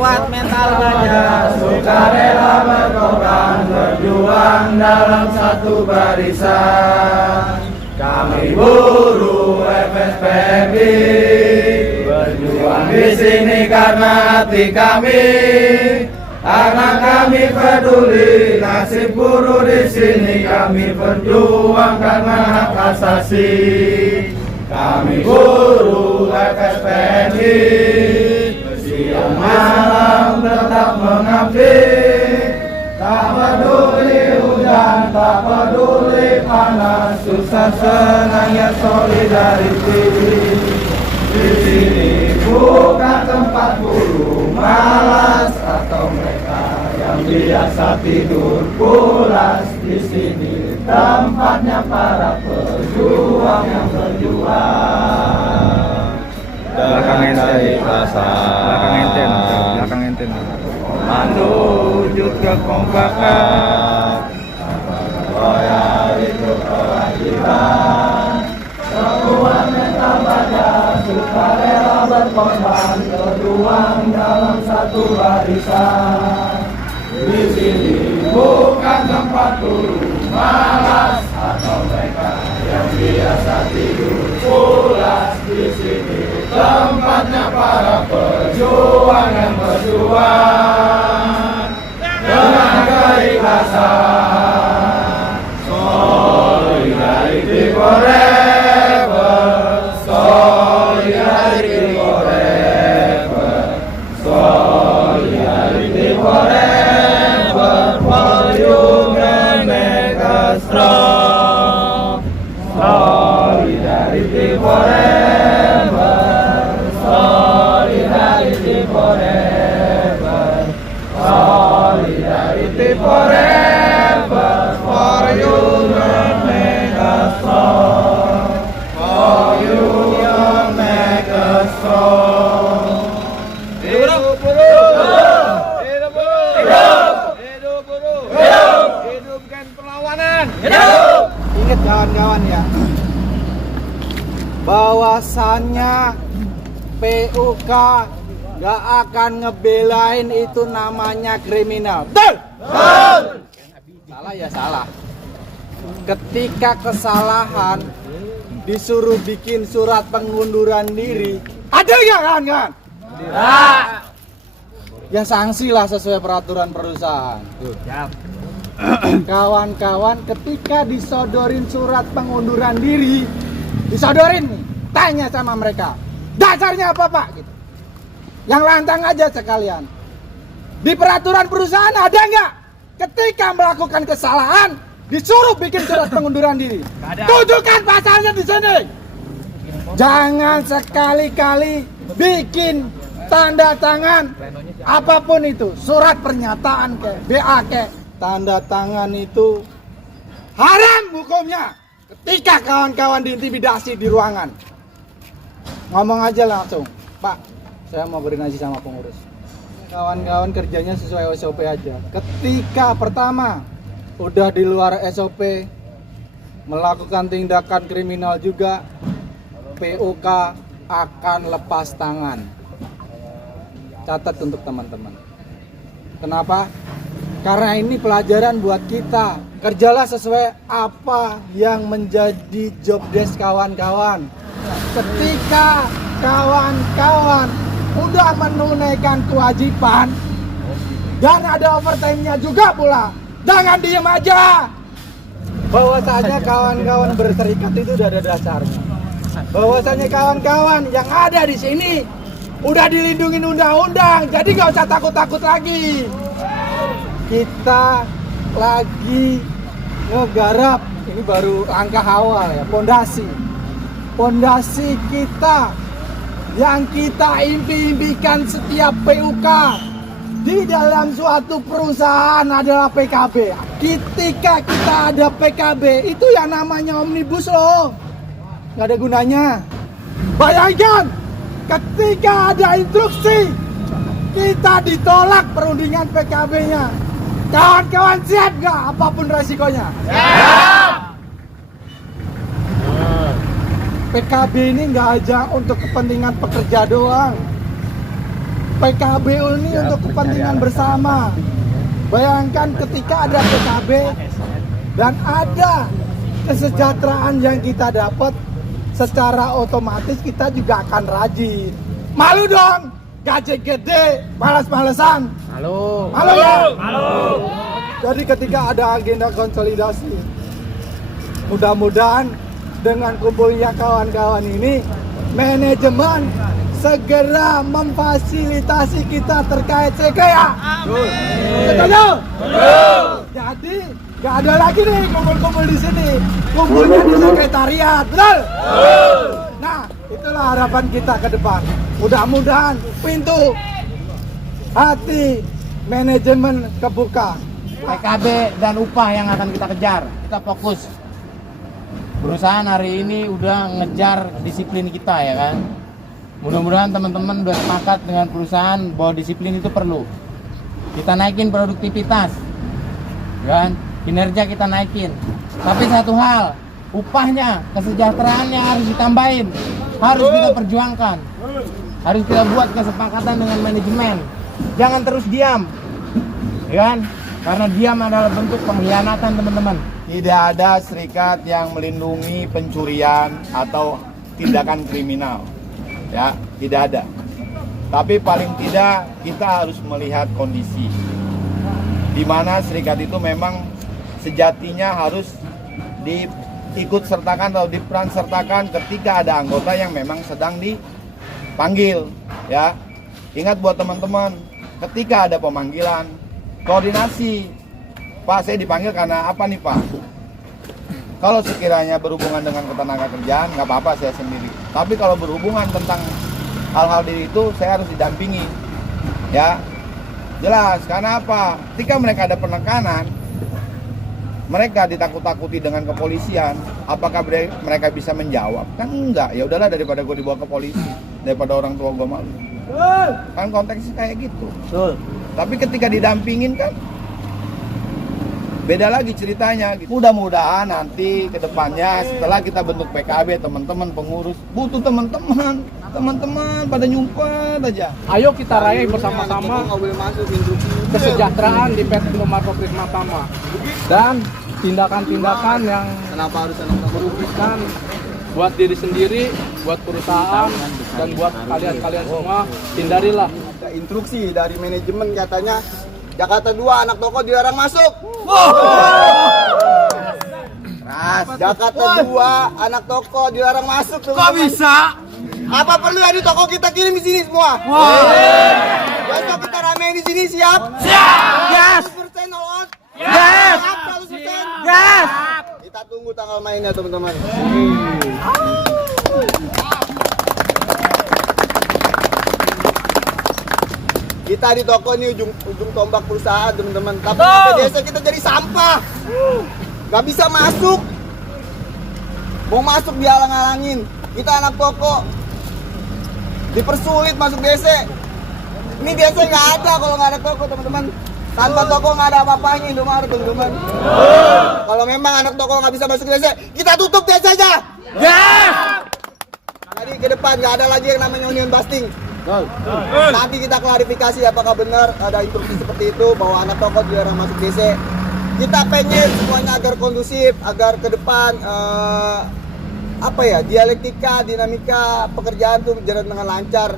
kuat mental baja, sukarela berkorban, berjuang dalam satu barisan. Kami buruh FSPMI, berjuang di sini karena hati kami, karena kami peduli nasib buruh di sini. Kami berjuang karena hak asasi. Kami buruh FSPMI, siang malam tetap mengabdi, tak peduli hujan, tak peduli panas, susah senangnya solidarity. Di sini bukan tempat buruh malas atau mereka yang biasa tidur pulas. Di sini tempatnya para pejuang yang berjuang. Belakang ente, belakang ente. Menuju kekompakan, loyal itu kewajiban. Sekuat mental baja, sukarela berkorban, berjuang dalam satu barisan. Di sini bukan tempat buruh malas atau mereka yang biasa tidur pulas. Di sini tempatnya para pejuang yang berjuang dengan keikhlasan. Solidarity forever, solidarity forever, solidarity forever, for you can make us strong. Solidarity forever, solidarity forever, solidarity forever, for you can make us strong. For you can make us strong. Hidup buruh! Hidup buruh! Hidup buruh! Hidupkan perlawanan! Hidup! Ingat kawan-kawan ya, bahwasannya PUK gak akan ngebelain itu namanya kriminal. Betul? Salah ya salah. Ketika kesalahan disuruh bikin surat pengunduran diri, ada nggak kawan-kawan? Tidak. Ya sanksi lah sesuai peraturan perusahaan. Kawan-kawan, ketika disodorin surat pengunduran diri, disodorin nih, tanya sama mereka, dasarnya apa Pak? Gitu. Yang lantang aja sekalian. Di peraturan perusahaan ada nggak? Ketika melakukan kesalahan, disuruh bikin surat pengunduran diri. Tunjukkan pasalnya di sini. Jangan sekali-kali bikin tanda tangan apapun itu, surat pernyataan ke BA ke, tanda tangan itu haram hukumnya. Ketika kawan-kawan diintimidasi di ruangan, ngomong aja langsung, Pak, saya mau koordinasi sama pengurus. Kawan-kawan kerjanya sesuai SOP aja. Ketika pertama udah di luar SOP, melakukan tindakan kriminal juga, PUK akan lepas tangan. Catat untuk teman-teman. Kenapa? Karena ini pelajaran buat kita. Kerjalah sesuai apa yang menjadi job desk kawan-kawan. Ketika kawan-kawan udah menunaikan kewajiban dan ada overtime-nya juga pula, jangan diem aja. Bahwasanya kawan-kawan berserikat itu udah ada dasarnya. Bahwasanya kawan-kawan yang ada di sini udah dilindungi undang-undang, jadi gak usah takut-takut lagi. Kita lagi ngegarap, ini baru langkah awal ya, pondasi kita yang kita impi-impikan setiap PUK di dalam suatu perusahaan adalah PKB. Ketika kita ada PKB, itu yang namanya omnibus loh, nggak ada gunanya. Bayangkan ketika ada instruksi kita ditolak perundingan PKB-nya, kawan-kawan siap nggak apapun resikonya? Siap. PKB ini nggak aja untuk kepentingan pekerja doang. PKB ini untuk kepentingan bersama. Bayangkan ketika ada PKB dan ada kesejahteraan yang kita dapat, secara otomatis kita juga akan rajin. Malu dong, gaji gede, malas-malesan. Malu ya? Malu. Jadi ketika ada agenda konsolidasi, mudah-mudahan dengan kumpulnya kawan-kawan ini, manajemen segera memfasilitasi kita terkait sekrea. Setuju? Jadi nggak ada lagi nih kumpul-kumpul di sini, kumpulnya di sekretariat, betul? Nah, itulah harapan kita ke depan. Mudah-mudahan pintu hati manajemen kebuka. PKB dan upah yang akan kita kejar. Kita fokus. Perusahaan hari ini udah ngejar disiplin kita, ya kan. Mudah-mudahan teman-teman udah sepakat dengan perusahaan bahwa disiplin itu perlu. Kita naikin produktivitas, kan? Kinerja kita naikin. Tapi satu hal, upahnya, kesejahteraannya harus ditambahin, harus kita perjuangkan, harus kita buat kesepakatan dengan manajemen. Jangan terus diam, ya kan? Karena diam adalah bentuk pengkhianatan, teman-teman. Tidak ada serikat yang melindungi pencurian atau tindakan kriminal. Ya, tidak ada. Tapi paling tidak kita harus melihat kondisi di mana serikat itu memang sejatinya harus diikut sertakan atau diperan sertakan ketika ada anggota yang memang sedang dipanggil. Ya, ingat buat teman-teman, ketika ada pemanggilan, koordinasi. Pak, saya dipanggil karena apa nih Pak? Kalau sekiranya berhubungan dengan ketenaga kerjaan, nggak apa-apa saya sendiri. Tapi kalau berhubungan tentang hal-hal itu, saya harus didampingi. Ya, jelas. Karena apa? Ketika mereka ada penekanan, mereka ditakut-takuti dengan kepolisian. Apakah mereka bisa menjawab? Kan enggak. Ya udahlah, daripada gue dibawa ke polisi, daripada orang tua gue malu. Kan konteksnya kayak gitu. Tapi ketika didampingin kan beda lagi ceritanya. Mudah-mudahan nanti ke depannya setelah kita bentuk PKB, teman-teman pengurus butuh teman-teman pada nyumpet aja. Ayo kita raih bersama-sama kesejahteraan di PT Indomaret Prisma Tama dan tindakan-tindakan yang merugikan buat diri sendiri, buat perusahaan, dan buat kalian-kalian semua, hindarilah. Instruksi dari manajemen katanya Jakarta 2 anak toko dilarang masuk. Jakarta 2 anak toko dilarang masuk. Kok bisa? Apa perlu ya di toko kita kirim di sini semua? Besok kita ramein di sini, siap? Siap. Yes. 100% all out. Yes. 100%. Yes. Kita tunggu tanggal mainnya, teman-teman. Kita di toko ini ujung tombak perusahaan, teman-teman. Tapi di desa kita jadi sampah. Gak bisa masuk. Mau masuk dihalang-halangin. Kita anak toko dipersulit masuk DC. Ini DC nggak ada kalau nggak ada toko, teman-teman. Tanpa toko nggak ada apa-apanya Indomaret, teman-teman. Kalau memang anak toko nggak bisa masuk DC, kita tutup DC aja. Yes. Jadi ke depan nggak ada lagi yang namanya union busting. Nanti kita klarifikasi apakah benar ada instruksi seperti itu bahwa anak toko dilarang masuk DC. Kita pengen semuanya agar kondusif, agar ke depan dialektika, dinamika pekerjaan tuh berjalan dengan lancar.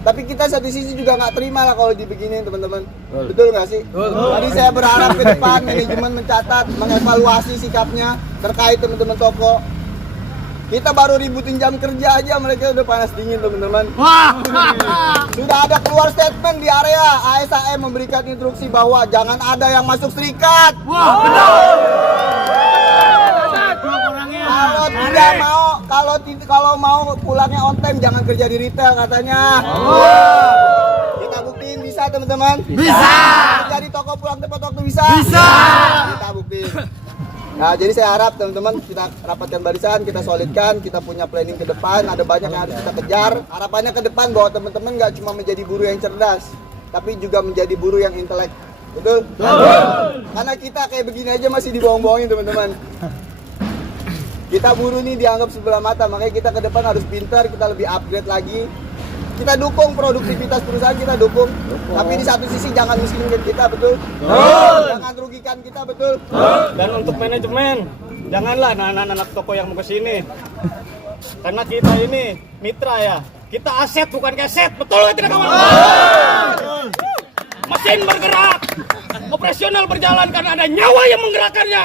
Tapi kita satu sisi juga nggak terima lah kalau dibeginiin, teman-teman. Betul nggak sih? Jadi saya berharap ke depan manajemen mencatat, mengevaluasi sikapnya terkait teman-teman toko. Kita baru ributin jam kerja aja, mereka udah panas dingin, teman-teman. Sudah ada keluar statement di area ASAM memberikan instruksi bahwa jangan ada yang masuk serikat. Kalau tidak mau, kalau mau pulangnya on time, jangan kerja di retail katanya. Kita buktiin bisa, teman-teman. Bisa. Kerja di toko pulang tepat waktu bisa. Bisa. Kita buktiin. Nah, jadi saya harap teman-teman kita rapatkan barisan, kita solidkan, kita punya planning ke depan, ada banyak yang harus kita kejar. Harapannya ke depan bahwa teman-teman nggak cuma menjadi buruh yang cerdas, tapi juga menjadi buruh yang intelek. Betul? Betul. Karena kita kayak begini aja masih dibohong-bohongin, teman-teman. Kita buruh nih dianggap sebelah mata, makanya kita ke depan harus pintar, kita lebih upgrade lagi. Kita dukung produktivitas perusahaan, kita dukung. Tapi di satu sisi jangan miskinkan kita, betul? Jangan rugikan kita, betul? Dan untuk manajemen, janganlah anak-anak toko yang mau ke sini. Karena kita ini mitra ya. Kita aset bukan keset. Betul nggak tidak kawan? Mesin bergerak, operasional berjalan karena ada nyawa yang menggerakkannya.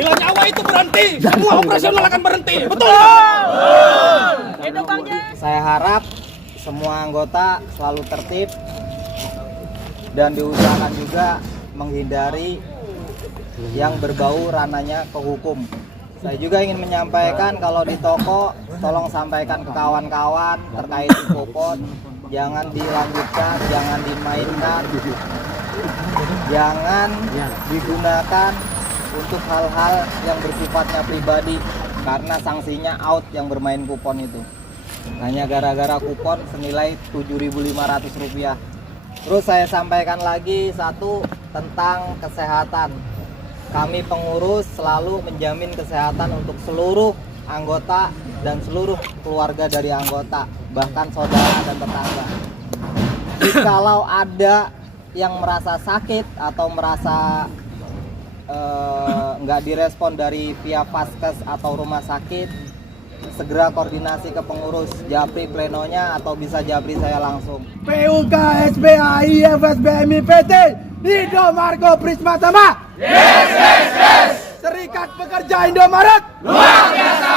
Bila nyawa itu berhenti, semua operasional akan berhenti. Betul. Saya harap semua anggota selalu tertib dan diusahakan juga menghindari yang berbau ranahnya ke hukum. Saya juga ingin menyampaikan kalau di toko tolong sampaikan ke kawan-kawan terkait kupon, jangan dilanjutkan, jangan dimainkan, jangan digunakan untuk hal-hal yang bersifatnya pribadi karena sanksinya out yang bermain kupon itu. Hanya gara-gara kupon senilai Rp7.500. Terus saya sampaikan lagi satu tentang kesehatan. Kami pengurus selalu menjamin kesehatan untuk seluruh anggota dan seluruh keluarga dari anggota, bahkan saudara dan tetangga. Jikalau ada yang merasa sakit atau merasa nggak direspon dari pihak Vaskes atau rumah sakit, segera koordinasi ke pengurus Japri plenonya atau bisa Japri saya langsung. PUK, SPAI, FSBMI, PT, Indomarko Prisma Tama. Yes. Serikat Pekerja Indomaret. Luar biasa.